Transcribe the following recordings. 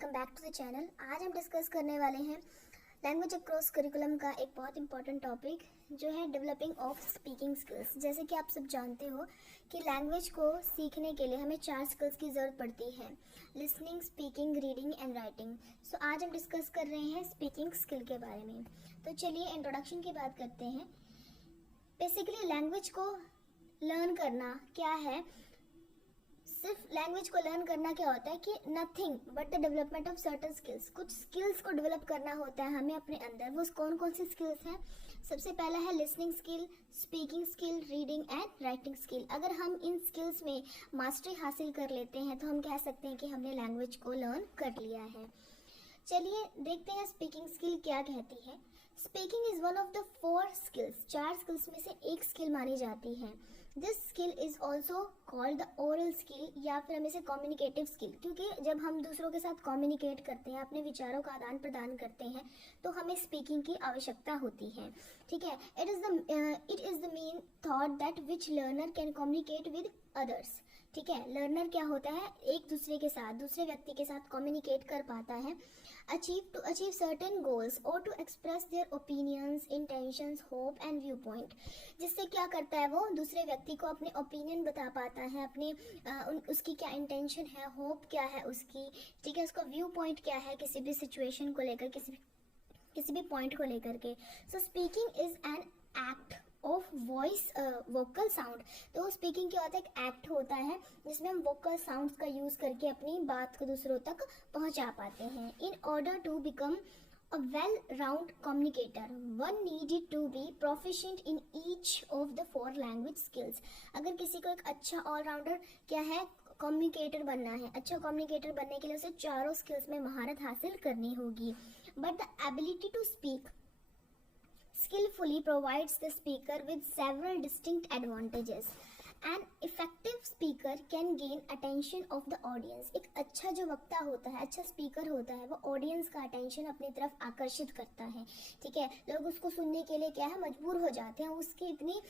Welcome back to the channel. आज हम discuss करने वाले हैं लैंग्वेज अक्रॉस करिकुलम का एक बहुत इंपॉर्टेंट टॉपिक जो है डेवलपिंग ऑफ स्पीकिंग स्किल्स। जैसे कि आप सब जानते हो कि लैंग्वेज को सीखने के लिए हमें 4 स्किल्स की ज़रूरत पड़ती है, listening, speaking, reading and writing. So आज हम डिस्कस कर रहे हैं स्पीकिंग स्किल के बारे में। तो चलिए इंट्रोडक्शन की बात करते हैं। बेसिकली लैंग्वेज को लर्न करना क्या है, सिर्फ लैंग्वेज को लर्न करना क्या होता है कि nothing but the development of certain skills. कुछ स्किल्स को डेवलप करना होता है हमें अपने अंदर। वो कौन कौन सी स्किल्स हैं? सबसे पहला है listening skill, speaking skill, reading and writing skill. अगर हम इन स्किल्स में मास्टरी हासिल कर लेते हैं तो हम कह सकते हैं कि हमने लैंग्वेज को लर्न कर लिया है। चलिए देखते हैं स्पीकिंग स्किल क्या कहती है। Speaking is one of the 4 skills, 4 skills में से एक स्किल मानी जाती है। This skill is also called the oral skill या फिर हम इसे कम्युनिकेटिव स्किल, क्योंकि जब हम दूसरों के साथ कम्युनिकेट करते हैं, अपने विचारों का आदान प्रदान करते हैं, तो हमें स्पीकिंग की आवश्यकता होती है। ठीक है, it is the main thought that which learner can communicate with others. ठीक है, लर्नर क्या होता है, एक दूसरे के साथ, दूसरे व्यक्ति के साथ कम्युनिकेट कर पाता है। टू अचीव सर्टेन गोल्स और to express their opinions, intentions, hope and view point. जिससे क्या करता है, वो दूसरे व्यक्ति को अपने ओपिनियन बता पाता है, अपने उसकी क्या इंटेंशन है, होप क्या है उसकी, ठीक है, उसका व्यू पॉइंट क्या है किसी भी सिचुएशन को लेकर, किसी भी पॉइंट को लेकर के। सो speaking is an act of voice, vocal sound. तो स्पीकिंग क्या होता है, एक एक्ट होता है जिसमें हम वोकल साउंड्स का यूज करके अपनी बात को दूसरों तक पहुंचा पाते हैं। In order to become a well-rounded communicator, one needed to be proficient in each of the 4 language skills। अगर किसी को एक अच्छा ऑलराउंडर क्या है, कम्युनिकेटर बनना है, अच्छा कम्युनिकेटर बनने के लिए उसे चारों स्किल्स में महारत हासिल करनी होगी। But the ability to speak skillfully provides the speaker with several distinct advantages. An effective speaker can gain attention of the audience। एक अच्छा जो वक्ता होता है, अच्छा स्पीकर होता है, वो ऑडियंस का अटेंशन अपनी तरफ आकर्षित करता है। ठीक है, लोग उसको सुनने के लिए क्या है, मजबूर हो जाते हैं। उसकी इतनी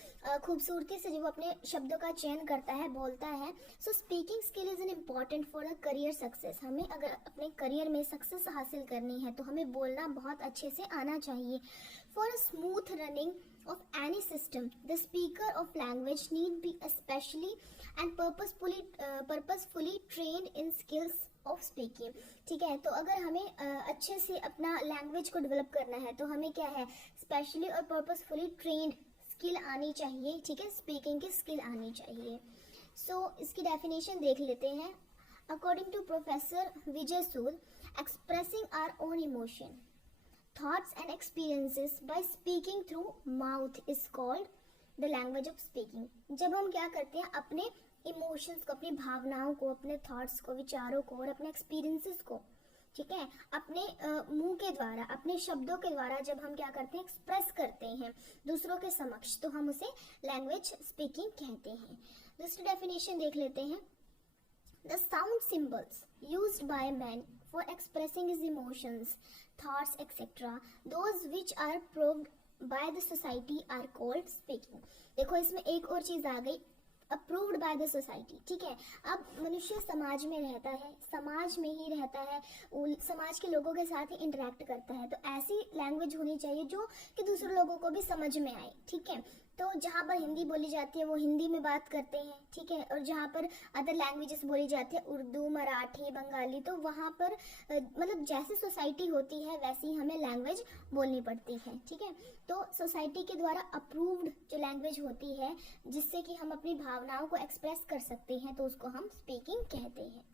खूबसूरती से जो वो अपने शब्दों का चयन करता है, बोलता है। सो speaking skill is an important for a career success. हमें अगर अपने करियर में सक्सेस हासिल करनी है तो हमें बोलना बहुत अच्छे से आना चाहिए। For a smooth running of any system, the speaker of language need be especially and purposefully trained in skills of speaking। ठीक है, तो अगर हमें अच्छे से अपना लैंग्वेज को डेवलप करना है तो हमें क्या है, स्पेशली और पर्पसफुली ट्रेंड स्किल आनी चाहिए। ठीक है, स्पीकिंग की स्किल आनी चाहिए। सो इसकी डेफिनेशन देख लेते हैं। According to professor Vijay Sood, expressing our own emotion, thoughts and experiences by speaking through mouth is called the language of speaking। जब हम क्या करते हैं, अपने इमोशंस को, अपनी भावनाओं को, अपने थॉट्स को, विचारों को और अपने एक्सपीरियंसेस को, ठीक है, अपने मुंह के द्वारा, अपने शब्दों के द्वारा जब हम क्या करते हैं, एक्सप्रेस करते हैं दूसरों के समक्ष, तो हम उसे लैंग्वेज स्पीकिंग कहते हैं। दूसरी डेफिनेशन देख लेते हैं। The sound symbols used by men for expressing his emotions, thoughts, etc., those which are approved by the society are called speaking। देखो इसमें एक और चीज आ गई, अप्रूव्ड बाय द सोसाइटी। ठीक है, अब मनुष्य समाज में रहता है, समाज में ही रहता है, समाज के लोगों के साथ ही इंटरेक्ट करता है, तो ऐसी लैंग्वेज होनी चाहिए जो कि दूसरे लोगों को भी समझ में आए। ठीक है, तो जहाँ पर हिंदी बोली जाती है वो हिंदी में बात करते हैं। ठीक है, और जहाँ पर अदर लैंग्वेजेस बोली जाती है, उर्दू, मराठी, बंगाली, तो वहाँ पर मतलब जैसी सोसाइटी होती है वैसी ही हमें लैंग्वेज बोलनी पड़ती है। ठीक है, तो सोसाइटी के द्वारा अप्रूव्ड जो लैंग्वेज होती है जिससे कि हम अपनी भावनाओं को एक्सप्रेस कर सकते हैं, तो उसको हम स्पीकिंग कहते हैं।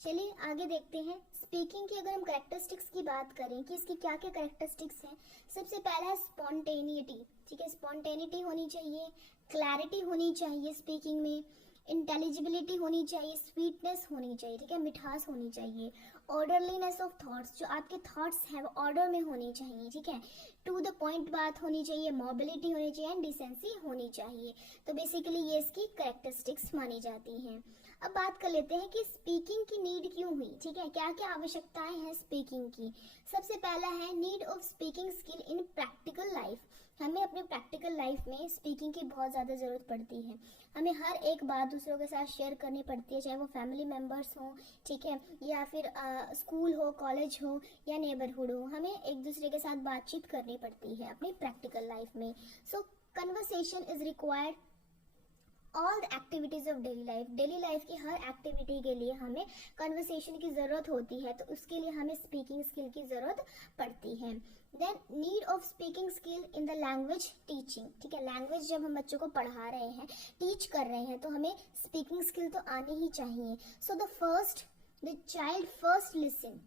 चलिए आगे देखते हैं। स्पीकिंग की अगर हम कैरेक्टरिस्टिक्स की बात करें कि इसकी क्या क्या कैरेक्टरिस्टिक्स हैं, सबसे पहला है स्पॉन्टेनिटी। ठीक है, स्पॉन्टेनिटी होनी चाहिए, क्लैरिटी होनी चाहिए स्पीकिंग में, इंटेलिजिबिलिटी होनी चाहिए, स्वीटनेस होनी चाहिए, ठीक है, मिठास होनी चाहिए, ऑर्डरलीनेस ऑफ थॉट्स, जो आपके थॉट्स हैं वो ऑर्डर में होनी चाहिए। ठीक है, टू द पॉइंट बात होनी चाहिए, मोबिलिटी होनी चाहिए एंड डिसेंसी होनी चाहिए। तो बेसिकली ये इसकी कैरेक्टरिस्टिक्स मानी जाती हैं। अब बात कर लेते हैं कि स्पीकिंग की नीड क्यों हुई, ठीक है, क्या क्या आवश्यकताएं हैं स्पीकिंग की। सबसे पहला है need of speaking skill in practical life. हमें अपने प्रैक्टिकल लाइफ में स्पीकिंग की बहुत ज़्यादा ज़रूरत पड़ती है। हमें हर एक बात दूसरों के साथ शेयर करनी पड़ती है, चाहे वो फैमिली मेम्बर्स हों, ठीक है, या फिर स्कूल हो, कॉलेज हो या नेबरहुड हो। हमें एक दूसरे के साथ बातचीत करनी पड़ती है अपनी प्रैक्टिकल लाइफ में। So conversation is required all the activities of daily life की हर एक्टिविटी के लिए हमें कन्वर्सेशन की ज़रूरत होती है, तो उसके लिए हमें स्पीकिंग स्किल की ज़रूरत पड़ती है। Then need of speaking skill in the language teaching, ठीक है, लैंग्वेज जब हम बच्चों को पढ़ा रहे हैं, टीच कर रहे हैं, तो हमें स्पीकिंग स्किल तो आनी ही चाहिए। So the child first listen,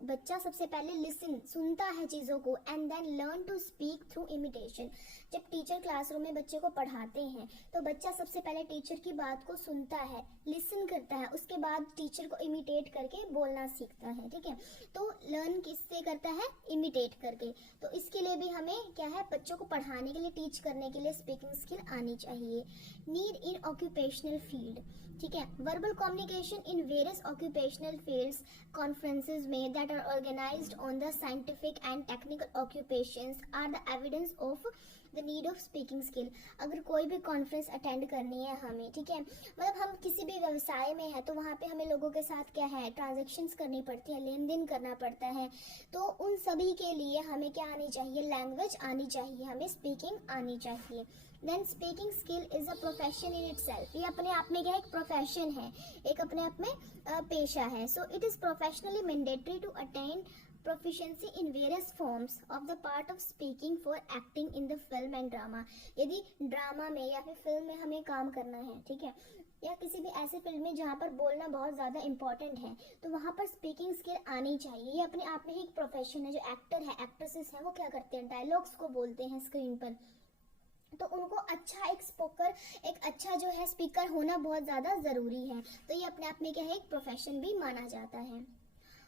बच्चा सबसे पहले लिसन, सुनता है चीज़ों को, and then learn to speak through imitation. जब टीचर क्लासरूम में बच्चे को पढ़ाते हैं तो बच्चा सबसे पहले टीचर की बात को सुनता है, लिसन करता है, उसके बाद टीचर को इमिटेट करके बोलना सीखता है, ठीक है। तो लर्न किससे करता है, इमिटेट करके। तो इसके लिए भी हमें क्या है, बच्चों को पढ़ाने के लिए, टीच करने के लिए स्पीकिंग स्किल आनी चाहिए। नीड इन ऑक्यूपेशनल फील्ड, ठीक है, verbal communication in various occupational fields, conferences में that are organized on the scientific and technical occupations are the evidence of the need of speaking skill। अगर कोई भी conference attend करनी है हमें, ठीक है, मतलब हम किसी भी व्यवसाय में है तो वहाँ पे हमें लोगों के साथ क्या है, ट्रांजैक्शंस करनी पड़ती है, लेन देन करना पड़ता है, तो उन सभी के लिए हमें क्या आनी चाहिए, लैंग्वेज आनी चाहिए, हमें स्पीकिंग आनी चाहिए। Then speaking skill is a profession in itself, ये अपने आप में क्या, एक प्रोफेशन है, एक अपने आप में पेशा है। So it is professionally mandatory to attain proficiency in various forms of the part of speaking for acting in the film and drama। यदि ड्रामा में या फिर फिल्म में हमें काम करना है, ठीक है, या किसी भी ऐसे फील्ड में जहाँ पर बोलना बहुत ज़्यादा इंपॉर्टेंट है, तो वहाँ पर स्पीकिंग स्किल आनी चाहिए। ये अपने आप में ही एक प्रोफेशन है। जो एक्टर है, एक्ट्रेसेस हैं, वो क्या करते हैं, डायलॉग्स को बोलते हैं स्क्रीन पर, तो उनको अच्छा एक अच्छा जो है स्पीकर होना बहुत ज़्यादा ज़रूरी है। तो ये अपने आप में क्या है, एक प्रोफेशन भी माना जाता है।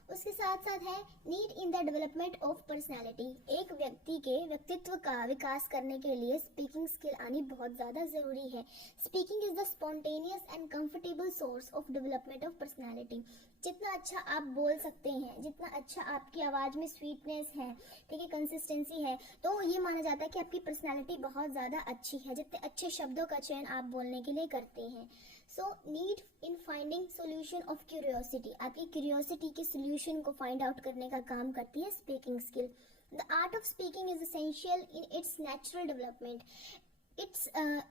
उसके साथ साथ है need in the development of personality, एक व्यक्ति के व्यक्तित्व का विकास करने के लिए स्पीकिंग स्किल आनी बहुत ज़्यादा ज़रूरी है। Speaking is the spontaneous and comfortable source of development of personality. जितना अच्छा आप बोल सकते हैं, जितना अच्छा आपकी आवाज़ में स्वीटनेस है, ठीक है, कंसिस्टेंसी है, तो ये माना जाता है कि आपकी पर्सनैलिटी बहुत ज़्यादा अच्छी है, जितने अच्छे शब्दों का चयन आप बोलने के लिए करते हैं। So need in finding solution of curiosity, आपकी क्यूरियोसिटी के सोल्यूशन को फाइंड आउट करने का काम करती है speaking skill. The art of speaking is essential in its natural development.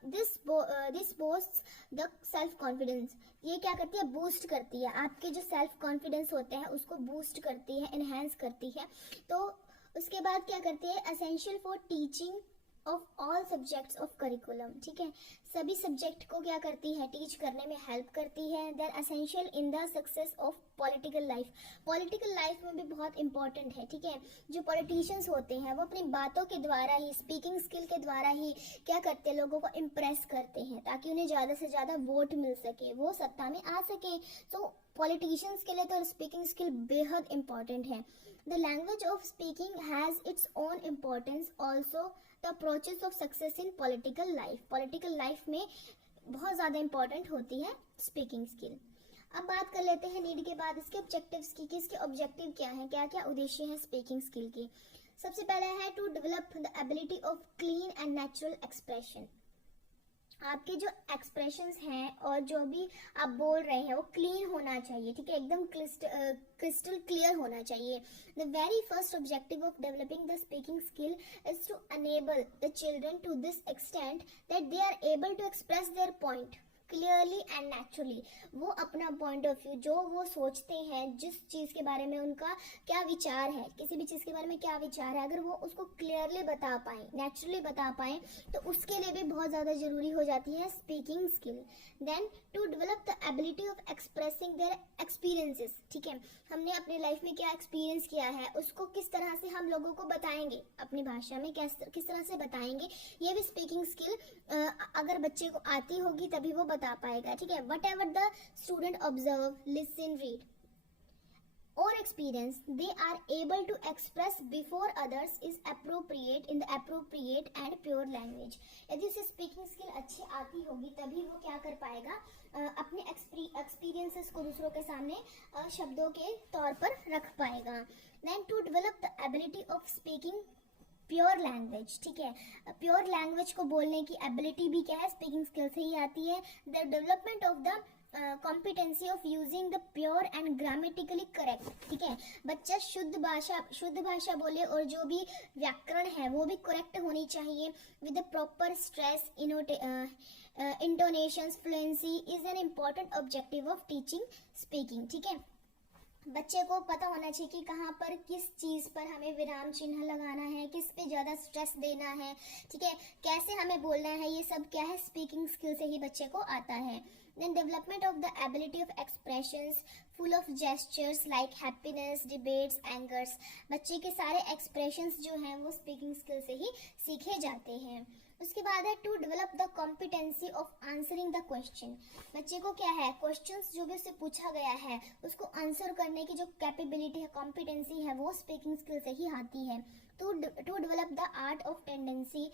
This बोस्ट्स the self confidence, ये क्या करती है, बूस्ट करती है, आपके जो सेल्फ कॉन्फिडेंस होते हैं उसको बूस्ट करती है, एनहेंस करती है। तो उसके बाद क्या करती है, essential for teaching of all subjects of curriculum, ठीक है, सभी सब्जेक्ट को क्या करती है, टीच करने में हेल्प करती है। Then essential in the success of political life, political life में भी बहुत इंपॉर्टेंट है, ठीक है। जो पॉलिटिशियंस होते हैं वो अपनी बातों के द्वारा ही, स्पीकिंग स्किल के द्वारा ही क्या करते हैं, लोगों को इम्प्रेस करते हैं, ताकि उन्हें ज़्यादा से ज़्यादा वोट मिल सके, वो सत्ता में आ सके। सो पॉलिटिशियंस के लिए तो स्पीकिंग स्किल बेहद इंपॉर्टेंट है। The language of speaking has its own importance also the approaches of success in political life में बहुत ज़्यादा इंपॉर्टेंट होती है स्पीकिंग स्किल। अब बात कर लेते हैं नीड के बाद इसके ऑब्जेक्टिव्स की, कि इसके ऑब्जेक्टिव क्या हैं, क्या क्या उद्देश्य हैं स्पीकिंग स्किल के। सबसे पहला है to develop the ability of clean and natural expression. आपके जो एक्सप्रेशंस हैं और जो भी आप बोल रहे हैं वो क्लीन होना चाहिए, ठीक है, एकदम क्रिस्टल क्लियर होना चाहिए। The very first objective of developing the speaking skill is to enable the children to this extent that they are able to express their point clearly and naturally. वो अपना point of view, जो वो सोचते हैं, जिस चीज़ के बारे में उनका क्या विचार है, किसी भी चीज़ के बारे में क्या विचार है, अगर वो उसको क्लियरली बता पाएँ, नेचुरली बता पाएँ, तो उसके लिए भी बहुत ज़्यादा ज़रूरी हो जाती है speaking skill. Then to develop the ability of expressing their experiences, ठीक है, हमने अपने लाइफ में क्या एक्सपीरियंस किया है उसको किस तरह से हम लोगों को बताएंगे, अपनी भाषा में किस तरह से बताएंगे, ये भी स्पीकिंग स्किल अगर बच्चे को आती होगी तभी वो बता पाएगा, ठीक है। What ever the student observe, listen, read, or experience they are able to express before others is appropriate in the appropriate and pure language। यदि उसे स्पीकिंग स्किल अच्छी आती होगी तभी वो क्या कर पाएगा, अपने एक्सपीरियंसेस को दूसरों के सामने शब्दों के तौर पर रख पाएगा। Then to develop the ability of speaking pure language, ठीक है, प्योर लैंग्वेज को बोलने की एबिलिटी भी क्या है, स्पीकिंग स्किल से ही आती है। The development of the competency of using the pure and grammatically correct, ठीक है, बच्चा शुद्ध भाषा बोले और जो भी व्याकरण है वो भी करेक्ट होनी चाहिए with the proper stress intonations fluency is an important objective of teaching speaking, ठीक है। बच्चे को पता होना चाहिए कि कहाँ पर किस चीज़ पर हमें विराम चिन्ह लगाना है, किस पे ज़्यादा स्ट्रेस देना है, ठीक है, कैसे हमें बोलना है, ये सब क्या है, स्पीकिंग स्किल से ही बच्चे को आता है। Then development of the ability of expressions full of gestures like happiness debates angers, बच्चे के सारे एक्सप्रेशंस जो हैं वो स्पीकिंग स्किल से ही सीखे जाते हैं। उसके बाद है to develop the competency of answering the question, बच्चे को क्या है, क्वेश्चंस जो भी उससे पूछा गया है उसको आंसर करने की जो कैपेबिलिटी है, कॉम्पिटेंसी है, वो स्पीकिंग स्किल से ही आती है। To develop the art of tendency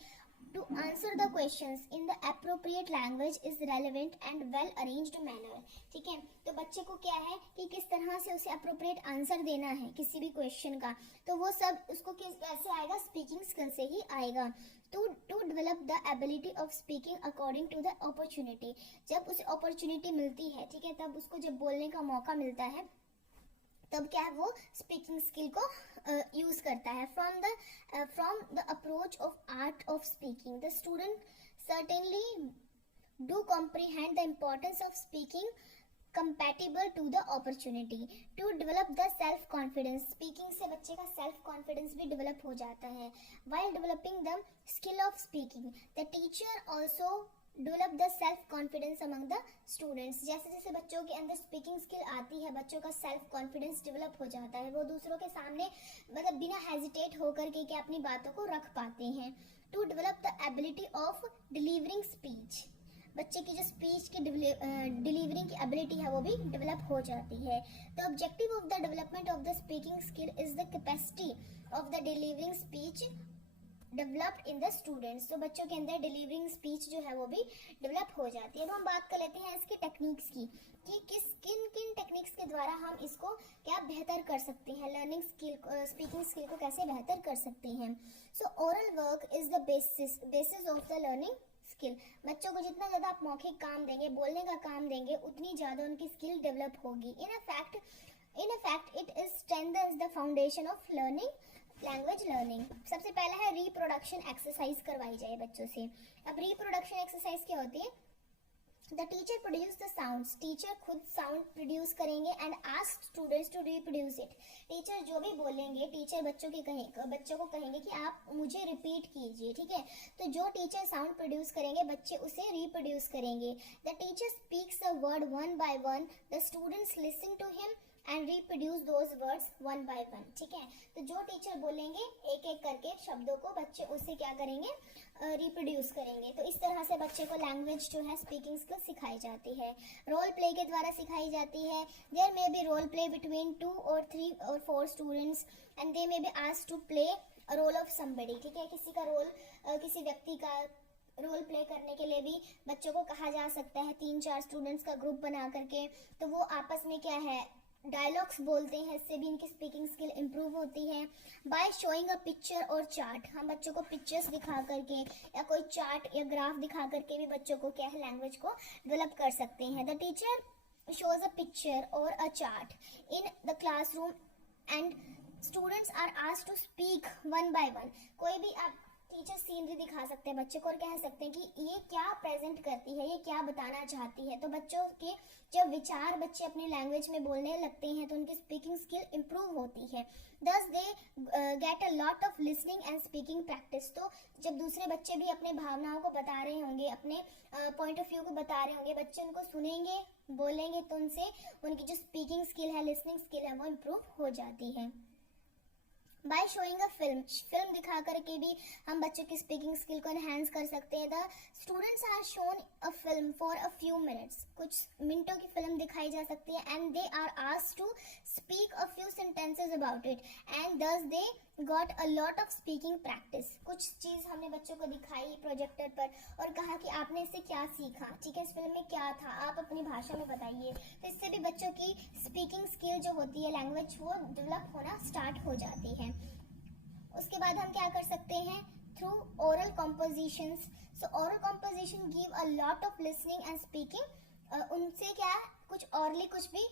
to answer the questions in the appropriate language is relevant and well arranged manner, ठीक है। तो बच्चे को क्या है कि किस तरह से उसे अप्रोप्रिएट आंसर देना है किसी भी क्वेश्चन का, तो वो सब उसको कैसे आएगा, स्पीकिंग स्किल से ही आएगा। To develop the ability of speaking according to the opportunity, जब उसे अपॉर्चुनिटी मिलती है, ठीक है, तब उसको जब बोलने का मौका मिलता है तब क्या है, वो स्पीकिंग स्किल को यूज करता है। From the approach of art of speaking the student certainly do comprehend the importance of speaking compatible to the opportunity to develop the self confidence, speaking से बच्चे का self confidence भी develop हो जाता है। while developing the skill of speaking the teacher also develop the self confidence among the students, जैसे जैसे बच्चों के अंदर speaking skill आती है बच्चों का self confidence develop हो जाता है, वो दूसरों के सामने मतलब बिना hesitate होकर के अपनी बातों को रख पाते हैं। to develop the ability of delivering speech, बच्चे की जो स्पीच की डिलीवरिंग की एबिलिटी है वो भी डेवलप हो जाती है। The objective of the development of the speaking skill is the capacity of the delivering speech developed in the students, तो बच्चों के अंदर डिलीवरिंग स्पीच जो है वो भी डेवलप हो जाती है। अब हम बात कर लेते हैं इसकी टेक्निक्स की कि किन किन टेक्निक्स के द्वारा हम इसको क्या बेहतर कर सकते हैं, लर्निंग स्किल स्पीकिंग स्किल को कैसे बेहतर कर सकते हैं। सो oral work is the basis of the learning skill, बच्चों को जितना ज़्यादा आप मौखिक काम देंगे, बोलने का काम देंगे, उतनी ज़्यादा उनकी स्किल डेवलप होगी। In a fact it is strengthens the foundation of learning language learning. सबसे पहला है रिप्रोडक्शन एक्सरसाइज करवाई जाए बच्चों से। अब रिप्रोडक्शन एक्सरसाइज क्या होती है, the teacher produce the sounds, teacher खुद साउंड प्रोड्यूस करेंगे and ask students to reproduce it, teacher जो भी बोलेंगे टीचर बच्चों को कहेंगे कि आप मुझे रिपीट कीजिए, ठीक है, तो जो टीचर साउंड प्रोड्यूस करेंगे बच्चे उसे रिप्रोड्यूस करेंगे। The teacher speaks the word one by one, the students listen to him and reproduce those words one by one, ठीक है, तो जो टीचर बोलेंगे एक एक करके शब्दों को बच्चे उससे क्या करेंगे, रिप्रोड्यूस करेंगे। तो इस तरह से बच्चे को लैंग्वेज जो है स्पीकिंग स्किल सिखाई जाती है। रोल प्ले के द्वारा सिखाई जाती है। There may be role play between 2 or 3 or 4 students and they may be asked to play a role of somebody, ठीक है, किसी का रोल किसी व्यक्ति का रोल प्ले करने के लिए भी बच्चों को कहा जा सकता है। 3-4 स्टूडेंट्स का ग्रुप बना करके तो वो आपस में क्या है डायलॉग्स बोलते हैं, इससे भी इनकी स्पीकिंग स्किल इंप्रूव होती है। बाय शोइंग अ पिक्चर और चार्ट, हम बच्चों को पिक्चर्स दिखा करके या कोई चार्ट या ग्राफ दिखा करके भी बच्चों को क्या है लैंग्वेज को डेवलप कर सकते हैं। The teacher shows a picture और a chart in the classroom and students are asked to speak one by one, कोई भी आप टीचर सीनरी दिखा सकते हैं बच्चे को और कह सकते हैं कि ये क्या प्रेजेंट करती है, ये क्या बताना चाहती है, तो बच्चों के जब विचार बच्चे अपनी लैंग्वेज में बोलने लगते हैं तो उनकी स्पीकिंग स्किल इंप्रूव होती है। दस they get a lot of listening and speaking practice, तो जब दूसरे बच्चे भी अपने भावनाओं को बता रहे होंगे, अपने पॉइंट ऑफ व्यू को बता रहे होंगे, बच्चे उनको सुनेंगे बोलेंगे तो उनसे उनकी जो स्पीकिंग स्किल है लिसनिंग स्किल है वो इंप्रूव हो जाती है। बाय शोइंग अ फिल्म दिखा करके भी हम बच्चों की स्पीकिंग स्किल को एनहांस कर सकते हैं। The students are shown a film for a few minutes, कुछ मिनटों की फिल्म दिखाई जा सकती है and they are asked to speak a few sentences about it, and thus they got a lot of speaking practice. कुछ चीज हमने बच्चों को दिखाई प्रोजेक्टर पर और कहा कि आपने इससे क्या सीखा, ठीक है, इस फिल्म में क्या था, आप अपनी भाषा में बताइए। तो इससे भी बच्चों की स्पीकिंग स्किल जो होती है, लैंग्वेज, वो डेवलप होना स्टार्ट हो जाती है। उसके बाद हम क्या कर सकते हैं, through oral compositions. So oral composition give a lot of listening and speaking. उनसे क्या कुछ औरली कुछ भी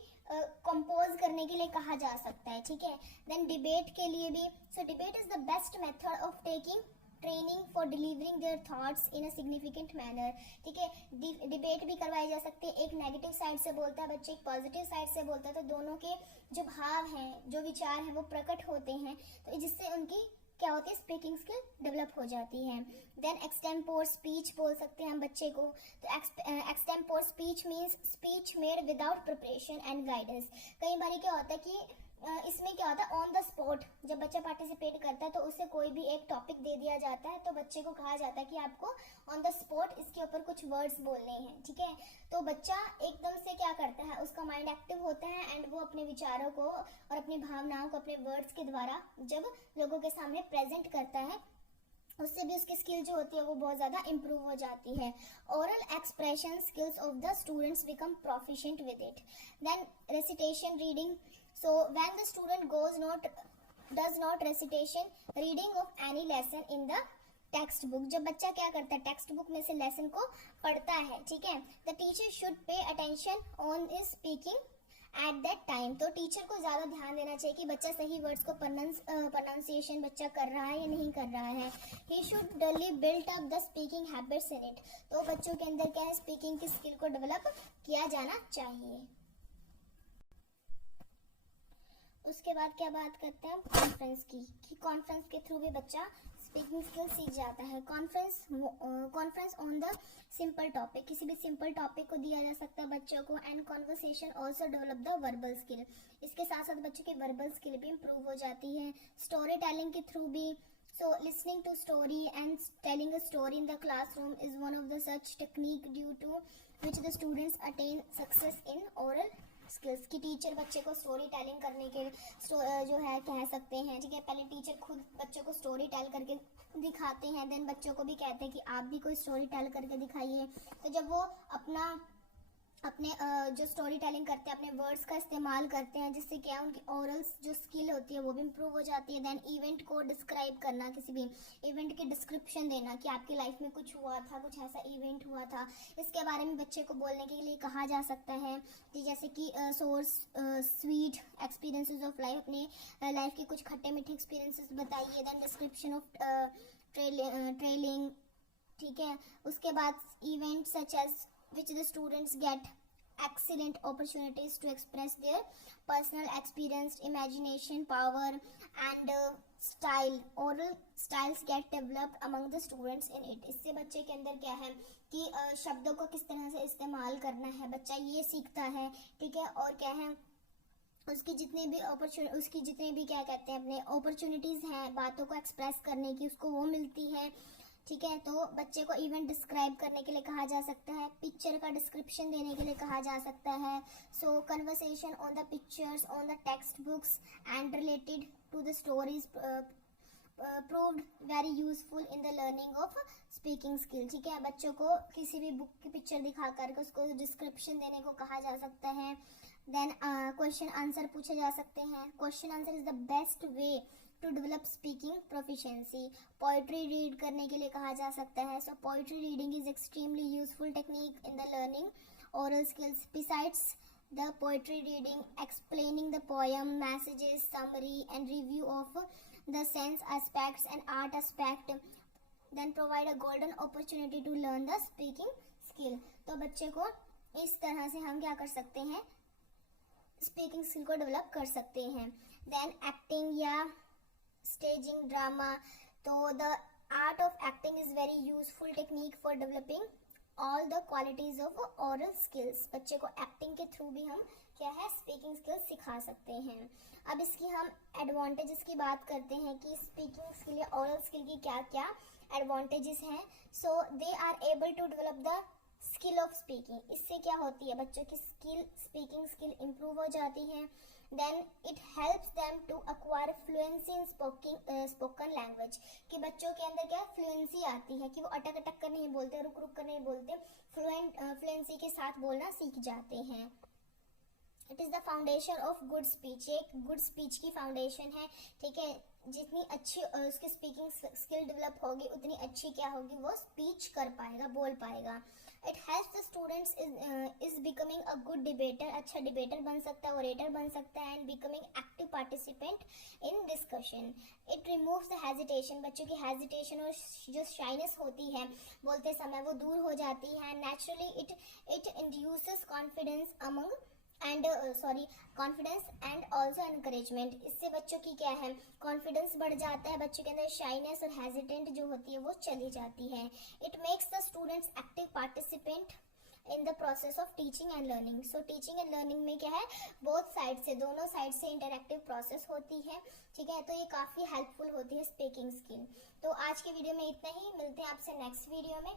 कंपोज करने के लिए कहा जा सकता है, ठीक है। देन डिबेट के लिए भी, so debate is the best method of taking training for delivering their thoughts in a significant manner, ठीक है। डिबेट भी करवाई जा सकती है, एक नेगेटिव साइड से बोलता है बच्चे, एक पॉजिटिव साइड से बोलता है, तो दोनों के जो भाव हैं, जो विचार हैं, वो प्रकट होते हैं, तो जिससे उनकी क्या होती है, स्पीकिंग स्किल डेवलप हो जाती है। देन एक्सटेम्पोर स्पीच बोल सकते हैं हम बच्चे को। तो extempore speech means speech made without preparation and guidance. कई बार क्या होता है कि इसमें क्या होता है, ऑन द स्पॉट जब बच्चा पार्टिसिपेट करता है तो उसे कोई भी एक टॉपिक दे दिया जाता है, तो बच्चे को कहा जाता है कि आपको ऑन द स्पॉट इसके ऊपर कुछ वर्ड्स बोलने हैं, ठीक है। तो बच्चा एकदम से क्या करता है, उसका माइंड एक्टिव होता है एंड वो अपने विचारों को और अपनी भावनाओं को अपने वर्ड्स के द्वारा जब लोगों के सामने प्रेजेंट करता है, उससे भी उसकी स्किल जो होती है वो बहुत ज़्यादा इम्प्रूव हो जाती है। Oral expression skills of the students become proficient with it. Then recitation reading. So when the student does not recitation reading of any lesson in the text book, जब बच्चा क्या करता है, टेक्स्ट बुक में से लेसन को पढ़ता है, ठीक है, the teacher should pay attention on is speaking at that time. तो टीचर को ज्यादा ध्यान देना चाहिए कि बच्चा सही वर्ड्स को प्रोनाउंसिएशन बच्चा कर रहा है या नहीं कर रहा है। ही शुड डली built up the speaking habits in it. तो बच्चों के अंदर क्या है, स्पीकिंग की स्किल को डेवलप किया जाना चाहिए। उसके बाद क्या बात करते हैं कॉन्फ्रेंस की, कि कॉन्फ्रेंस के थ्रू भी बच्चा स्पीकिंग स्किल सीख जाता है। Conference on the simple topic, किसी भी सिंपल टॉपिक को दिया जा सकता है बच्चों को। And conversation also develop the verbal skill, इसके साथ साथ बच्चों की वर्बल स्किल भी इम्प्रूव हो जाती है। स्टोरी टेलिंग के थ्रू भी, so listening to story and telling a story in the classroom is one of the such technique due to which the students attain success in oral skills, की teacher बच्चे को story telling करने के जो है कह सकते हैं, ठीक है। पहले टीचर खुद बच्चों को स्टोरी टेल करके दिखाते हैं, देन बच्चों को भी कहते हैं कि आप भी कोई स्टोरी टेल करके दिखाइए। तो जब वो अपने जो स्टोरी टेलिंग करते हैं, अपने वर्ड्स का इस्तेमाल करते हैं, जिससे क्या उनकी ओरल जो स्किल होती है वो भी इम्प्रूव हो जाती है। देन इवेंट को डिस्क्राइब करना, किसी भी इवेंट की डिस्क्रिप्शन देना कि आपकी लाइफ में कुछ हुआ था, कुछ ऐसा इवेंट हुआ था, इसके बारे में बच्चे को बोलने के लिए कहा जा सकता है। जैसे कि source sweet experiences of life, अपने लाइफ के कुछ खट्टे मीठे एक्सपीरियंसेस बताइए। देन डिस्क्रिप्शन ऑफ ट्रेलिंग, ठीक है। उसके बाद event such as which the students get excellent opportunities to express their personal experience, imagination, power and style. Oral styles get developed among the students in it. इससे बच्चे के अंदर क्या है कि शब्दों को किस तरह से इस्तेमाल करना है, बच्चा ये सीखता है, ठीक है। और क्या है, उसकी जितने भी क्या कहते हैं अपने अपॉर्चुनिटीज हैं बातों को एक्सप्रेस करने की, उसको वो मिलती है, ठीक है। तो बच्चे को इवेंट डिस्क्राइब करने के लिए कहा जा सकता है, पिक्चर का डिस्क्रिप्शन देने के लिए कहा जा सकता है। So conversation on the pictures on the text books and related to the stories proved very useful in the learning of speaking skill, ठीक है। बच्चों को किसी भी बुक की पिक्चर दिखा करके उसको डिस्क्रिप्शन देने को कहा जा सकता है। देन क्वेश्चन आंसर पूछे जा सकते हैं। Question answer is the best way to develop speaking proficiency. Poetry read करने के लिए कहा जा सकता है। So poetry reading is extremely useful technique in the learning oral skills. Besides the poetry reading, explaining the poem, messages, summary and review of the sense aspects and art aspect then provide a golden opportunity to learn the speaking skill. तो बच्चे को इस तरह से हम क्या कर सकते हैं, स्पीकिंग स्किल को डेवलप कर सकते हैं। देन एक्टिंग या स्टेजिंग ड्रामा, तो the art of acting is very useful technique for developing all the qualities of oral skills. बच्चे को एक्टिंग के थ्रू भी हम क्या है स्पीकिंग स्किल्स सिखा सकते हैं। अब इसकी हम एडवांटेजेस की बात करते हैं कि स्पीकिंग स्किल या ओरल स्किल की क्या क्या एडवांटेजेस हैं। So they are able to develop the skill of speaking. इससे क्या होती है, बच्चों की स्किल स्पीकिंग स्किल इम्प्रूव हो जाती है। Then it helps them to acquire fluency in spoken language, कि बच्चों के अंदर क्या फ्लुएंसी आती है, कि वो अटक अटक कर नहीं बोलते, रुक रुक कर नहीं बोलते, फ्लुएंसी के साथ बोलना सीख जाते हैं। It is the foundation of good speech, एक गुड स्पीच की फाउंडेशन है, ठीक है। जितनी अच्छी उसकी स्पीकिंग स्किल डेवलप होगी उतनी अच्छी क्या होगी, वो स्पीच कर पाएगा, बोल पाएगा। It helps the students is becoming a good debater, अच्छा डिबेटर बन सकता है, ओरेटर बन सकता है, and becoming active participant in discussion. It removes the hesitation, बच्चों की हेजिटेशन और जो शाइनेस होती है बोलते समय वो दूर हो जाती है। Naturally it induces confidence among confidence and also encouragement, इससे बच्चों की क्या है कॉन्फिडेंस बढ़ जाता है, बच्चों के अंदर शाइनेस और हेजिटेंट जो होती है वो चली जाती है। It makes the students active participant in the process of teaching and learning. So teaching and learning में क्या है, बोथ साइड से, दोनों साइड से इंटरैक्टिव प्रोसेस होती है, ठीक है। तो ये काफ़ी हेल्पफुल होती है स्पीकिंग स्किल। तो आज के वीडियो में इतना ही, मिलते हैं आपसे नेक्स्ट वीडियो में।